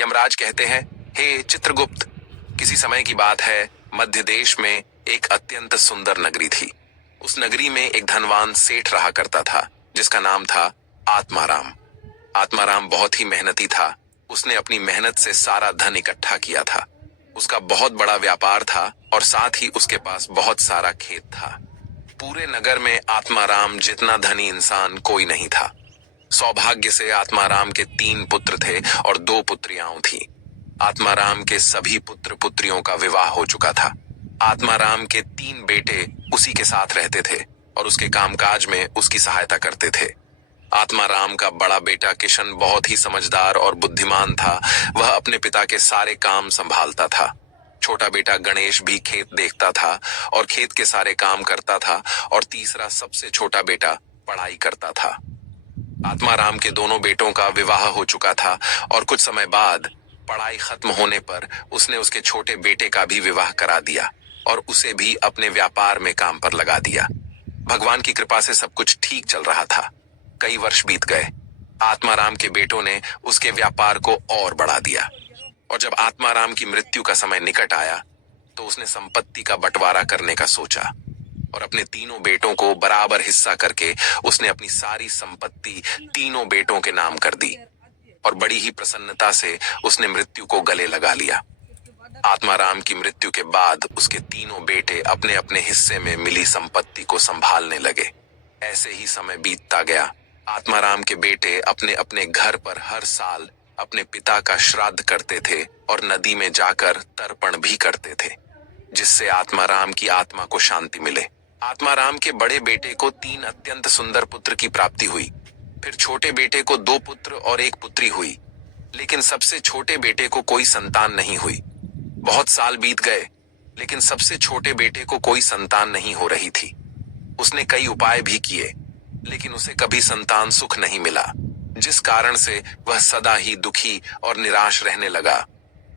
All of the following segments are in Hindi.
यमराज कहते हैं, हे चित्रगुप्त, किसी समय की बात है, मध्य देश में एक अत्यंत सुंदर नगरी थी। उस नगरी में एक धनवान सेठ रहा करता था, जिसका नाम था आत्माराम। आत्माराम बहुत ही मेहनती था। उसने अपनी मेहनत से सारा धन इकट्ठा किया था। उसका बहुत बड़ा व्यापार था और साथ ही उसके पास बहुत सारा खेत था। पूरे नगर में आत्माराम जितना धनी इंसान कोई नहीं था। सौभाग्य से आत्माराम के 3 पुत्र थे और 2 पुत्रियां थीं। आत्माराम के सभी पुत्र पुत्रियों का विवाह हो चुका था। आत्माराम के 3 बेटे उसी के साथ रहते थे और उसके कामकाज में उसकी सहायता करते थे। आत्माराम का बड़ा बेटा किशन बहुत ही समझदार और बुद्धिमान था। वह अपने पिता के सारे काम संभालता था। छोटा बेटा गणेश भी खेत देखता था और खेत के सारे काम करता था और तीसरा सबसे छोटा बेटा पढ़ाई करता था। आत्माराम के दोनों बेटों का विवाह हो चुका था और कुछ समय बाद पढ़ाई खत्म होने पर उसने उसके छोटे बेटे का भी विवाह करा दिया और उसे भी अपने व्यापार में काम पर लगा दिया। भगवान की कृपा से सब कुछ ठीक चल रहा था। कई वर्ष बीत गए। आत्माराम के बेटों ने उसके व्यापार को और बढ़ा दिया और जब आत्माराम की मृत्यु का समय निकट आया तो उसने संपत्ति का बंटवारा करने का सोचा और अपने तीनों बेटों को बराबर हिस्सा करके उसने अपनी सारी संपत्ति तीनों बेटों के नाम कर दी और बड़ी ही प्रसन्नता से उसने मृत्यु को गले लगा लिया। आत्माराम की मृत्यु के बाद उसके तीनों बेटे अपने अपने हिस्से में मिली संपत्ति को संभालने लगे। ऐसे ही समय बीतता गया। आत्माराम के बेटे अपने अपने घर पर हर साल अपने पिता का श्राद्ध करते थे और नदी में जाकर तर्पण भी करते थे, जिससे आत्माराम की आत्मा को शांति मिले। आत्माराम के बड़े बेटे को 3 अत्यंत सुंदर पुत्र की प्राप्ति हुई। फिर छोटे बेटे को 2 पुत्र और 1 पुत्री हुई, लेकिन सबसे छोटे बेटे को कोई संतान नहीं हुई। बहुत साल बीत गए, लेकिन सबसे छोटे बेटे को कोई संतान नहीं हो रही थी। उसने कई उपाय भी किए, लेकिन उसे कभी संतान सुख नहीं मिला, जिस कारण से वह सदा ही दुखी और निराश रहने लगा।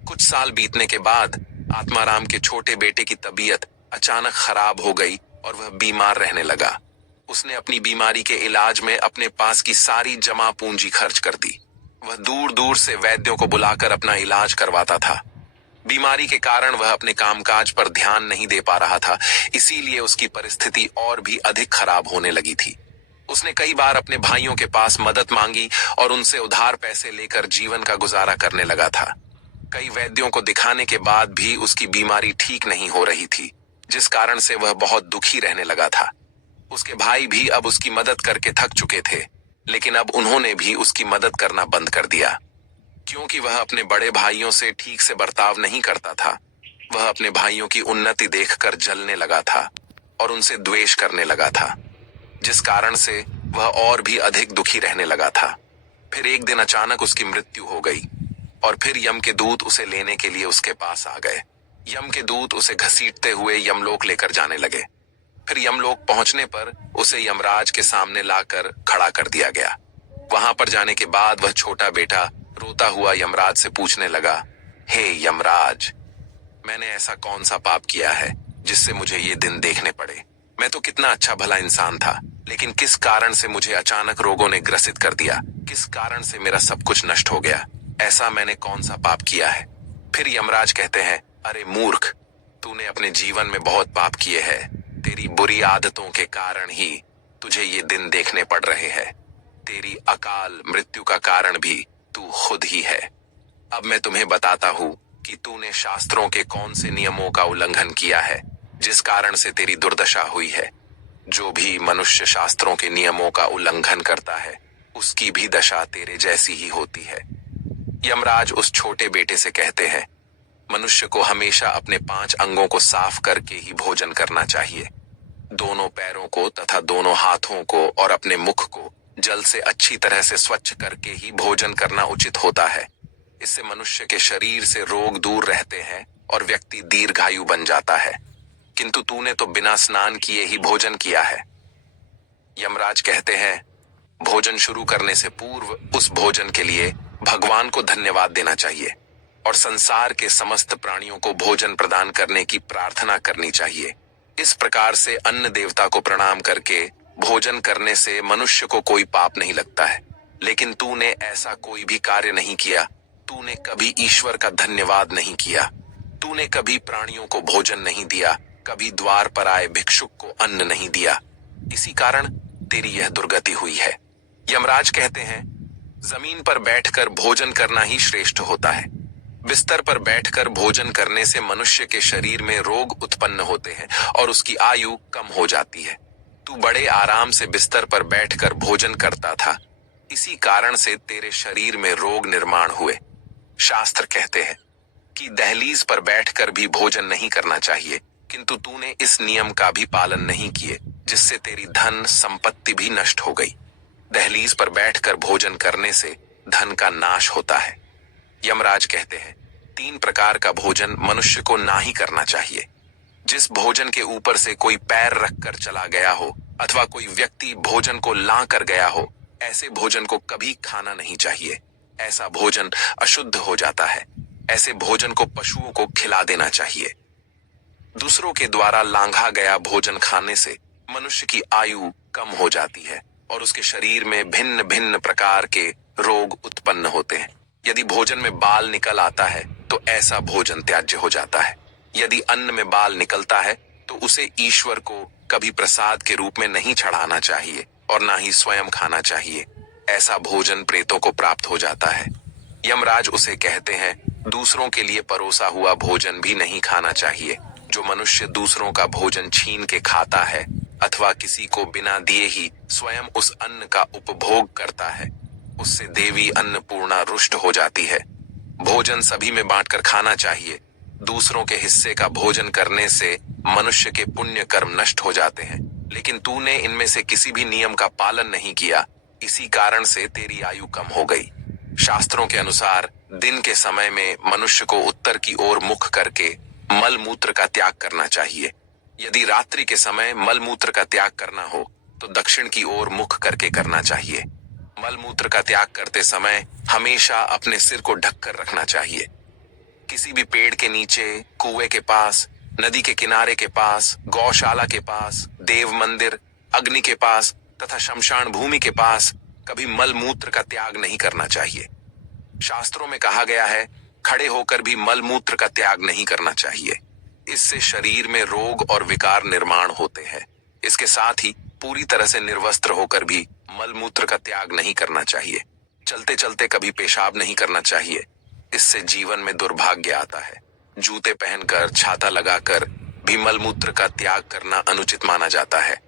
कुछ साल बीतने के बाद आत्माराम के छोटे बेटे की तबीयत अचानक खराब हो गई और वह बीमार रहने लगा। उसने अपनी बीमारी के इलाज में अपने पास की सारी जमा पूंजी खर्च कर दी। वह दूर दूर से वैद्यों को बुलाकर अपना इलाज करवाता था। बीमारी के कारण वह अपने कामकाज पर ध्यान नहीं दे पा रहा था, इसीलिए उसकी परिस्थिति और भी अधिक खराब होने लगी थी। उसने कई बार अपने भाइयों के पास मदद मांगी और उनसे उधार पैसे लेकर जीवन का गुजारा करने लगा था। कई वैद्यों को दिखाने के बाद भी उसकी बीमारी ठीक नहीं हो रही थी, जिस कारण से वह बहुत दुखी रहने लगा था। उसके भाई भी अब उसकी मदद करके थक चुके थे, लेकिन अब उन्होंने भी उसकी मदद करना बंद कर दिया, क्योंकि वह अपने बड़े भाइयों से ठीक से बर्ताव नहीं करता था। वह अपने भाइयों की उन्नति देखकर जलने लगा था और उनसे द्वेष करने लगा था, जिस कारण से वह और भी अधिक दुखी रहने लगा था। फिर एक दिन अचानक उसकी मृत्यु हो गई और फिर यम के दूत उसे लेने के लिए उसके पास आ गए। यम के दूत उसे घसीटते हुए यमलोक लेकर जाने लगे। फिर यमलोक पहुंचने पर उसे यमराज के सामने लाकर खड़ा कर दिया गया। वहां पर जाने के बाद वह छोटा बेटा रोता हुआ यमराज से पूछने लगा, हे यमराज, मैंने ऐसा कौन सा पाप किया है जिससे मुझे ये दिन देखने पड़े? मैं तो कितना अच्छा भला इंसान था, लेकिन किस कारण से मुझे अचानक रोगों ने ग्रसित कर दिया? किस कारण से मेरा सब कुछ नष्ट हो गया? ऐसा मैंने कौन सा पाप किया है? फिर यमराज कहते हैं, अरे मूर्ख, तूने अपने जीवन में बहुत पाप किए हैं। तेरी बुरी आदतों के कारण ही तुझे ये दिन देखने पड़ रहे हैं। तेरी अकाल मृत्यु का कारण भी तू खुद ही है। अब मैं तुम्हें बताता हूँ कि तूने शास्त्रों के कौन से नियमों का उल्लंघन किया है, जिस कारण से तेरी दुर्दशा हुई है। जो भी मनुष्य शास्त्रों के नियमों का उल्लंघन करता है, उसकी भी दशा तेरे जैसी ही होती है। यमराज उस छोटे बेटे से कहते हैं, मनुष्य को हमेशा अपने 5 अंगों को साफ करके ही भोजन करना चाहिए। दोनों पैरों को तथा दोनों हाथों को और अपने मुख को जल से अच्छी तरह से स्वच्छ करके ही भोजन करना उचित होता है। इससे मनुष्य के शरीर से रोग दूर रहते हैं और व्यक्ति दीर्घायु बन जाता है। किंतु तूने तो बिना स्नान किए ही भोजन किया है। यमराज कहते हैं, भोजन शुरू करने से पूर्व उस भोजन के लिए भगवान को धन्यवाद देना चाहिए और संसार के समस्त प्राणियों को भोजन प्रदान करने की प्रार्थना करनी चाहिए। इस प्रकार से अन्न देवता को प्रणाम करके भोजन करने से मनुष्य को कोई पाप नहीं लगता है। लेकिन तूने ऐसा कोई भी कार्य नहीं किया। तूने कभी ईश्वर का धन्यवाद नहीं किया, तूने कभी प्राणियों को भोजन नहीं दिया, कभी द्वार पर आए भिक्षुक को अन्न नहीं दिया। इसी कारण तेरी यह दुर्गति हुई है। यमराज कहते हैं, जमीन पर बैठकर भोजन करना ही श्रेष्ठ होता है। बिस्तर पर बैठकर भोजन करने से मनुष्य के शरीर में रोग उत्पन्न होते हैं और उसकी आयु कम हो जाती है। तू बड़े आराम से बिस्तर पर बैठकर भोजन करता था, इसी कारण से तेरे शरीर में रोग निर्माण हुए। शास्त्र कहते हैं कि दहलीज पर बैठकर भी भोजन नहीं करना चाहिए, किंतु तूने इस नियम का भी पालन नहीं किए, जिससे तेरी धन संपत्ति भी नष्ट हो गई। दहलीज पर बैठकर भोजन करने से धन का नाश होता है। यमराज कहते हैं, 3 प्रकार का भोजन मनुष्य को ना ही करना चाहिए। जिस भोजन के ऊपर से कोई पैर रखकर चला गया हो अथवा कोई व्यक्ति भोजन को ला कर गया हो, ऐसे भोजन को कभी खाना नहीं चाहिए। ऐसा भोजन अशुद्ध हो जाता है। ऐसे भोजन को पशुओं को खिला देना चाहिए। दूसरों के द्वारा लांघा गया भोजन खाने से मनुष्य की आयु कम हो जाती है और उसके शरीर में भिन्न भिन्न प्रकार के रोग उत्पन्न होते हैं। यदि भोजन में बाल निकल आता है तो ऐसा भोजन त्याज्य हो जाता है। यदि अन्न में बाल निकलता है तो उसे ईश्वर को कभी प्रसाद के रूप में नहीं चढ़ाना चाहिए और ना ही स्वयं खाना चाहिए। ऐसा भोजन प्रेतों को प्राप्त हो जाता है। यमराज उसे कहते हैं, दूसरों के लिए परोसा हुआ भोजन भी नहीं खाना चाहिए। जो मनुष्य दूसरों का भोजन छीन के खाता है अथवा किसी को बिना दिए ही स्वयं उस अन्न का उपभोग करता है, उससे देवी अन्नपूर्णा रुष्ट हो जाती है। भोजन सभी में बांटकर खाना चाहिए। दूसरों के हिस्से का भोजन करने से मनुष्य के पुण्य कर्म नष्ट हो जाते हैं, लेकिन तूने इनमें से किसी भी नियम का पालन नहीं किया, इसी कारण से तेरी आयु कम हो गई। शास्त्रों के अनुसार दिन के समय में मनुष्य को उत्तर की ओर मुख करके मल मूत्र का त्याग करना चाहिए। यदि रात्रि के समय मल मूत्र का त्याग करना हो तो दक्षिण की ओर मुख करके करना चाहिए। मल मूत्र का त्याग करते समय हमेशा अपने सिर को ढककर रखना चाहिए। किसी भी पेड़ के नीचे, कुएं के पास, नदी के किनारे के पास, गौशाला के पास, देव मंदिर, अग्नि के पास तथा शमशान भूमि के पास कभी मल मूत्र का त्याग नहीं करना चाहिए। शास्त्रों में कहा गया है, खड़े होकर भी मल मूत्र का त्याग नहीं करना चाहिए। इससे शरीर में रोग और विकार निर्माण होते हैं। इसके साथ ही पूरी तरह से निर्वस्त्र होकर भी मल मूत्र का त्याग नहीं करना चाहिए। चलते चलते कभी पेशाब नहीं करना चाहिए, इससे जीवन में दुर्भाग्य आता है। जूते पहनकर, छाता लगाकर भी मल मूत्र का त्याग करना अनुचित माना जाता है।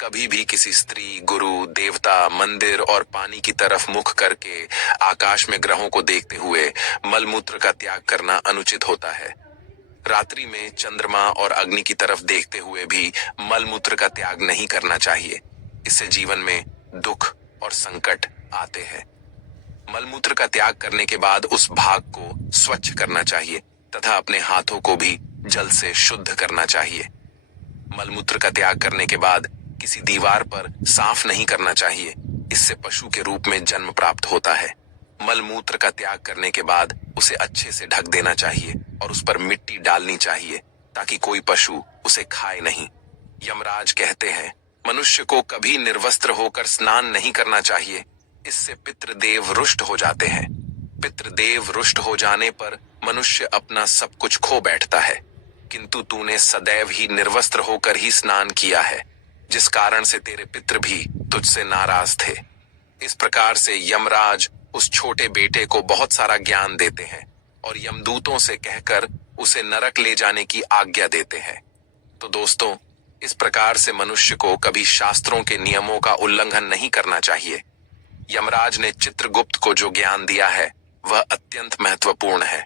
कभी भी किसी स्त्री, गुरु, देवता, मंदिर और पानी की तरफ मुख करके आकाश में ग्रहों को देखते हुए मल मूत्र का त्याग करना अनुचित होता है। रात्रि में चंद्रमा और अग्नि की तरफ देखते हुए भी मल मूत्र का त्याग नहीं करना चाहिए। इससे जीवन में दुख और संकट आते हैं। मल मूत्र का त्याग करने के बाद उस भाग को स्वच्छ करना चाहिए तथा अपने हाथों को भी जल से शुद्ध करना चाहिए। मल मूत्र का त्याग करने के बाद किसी दीवार पर साफ नहीं करना चाहिए, इससे पशु के रूप में जन्म प्राप्त होता है। मल मूत्र का त्याग करने के बाद उसे अच्छे से ढक देना चाहिए और उस पर मिट्टी डालनी चाहिए ताकि कोई पशु उसे खाए नहीं। यमराज कहते हैं, मनुष्य को कभी निर्वस्त्र होकर स्नान नहीं करना चाहिए, इससे पितृदेव रुष्ट हो जाते हैं। पितृदेव रुष्ट हो जाने पर मनुष्य अपना सब कुछ खो बैठता है, किंतु तूने सदैव ही निर्वस्त्र होकर ही स्नान किया है, जिस कारण से तेरे पितृ भी तुझसे नाराज थे। इस प्रकार से यमराज उस छोटे बेटे को बहुत सारा ज्ञान देते हैं और यमदूतों से कहकर उसे नरक ले जाने की आज्ञा देते हैं। तो दोस्तों, इस प्रकार से मनुष्य को कभी शास्त्रों के नियमों का उल्लंघन नहीं करना चाहिए। यमराज ने चित्रगुप्त को जो ज्ञान दिया है वह अत्यंत महत्वपूर्ण है।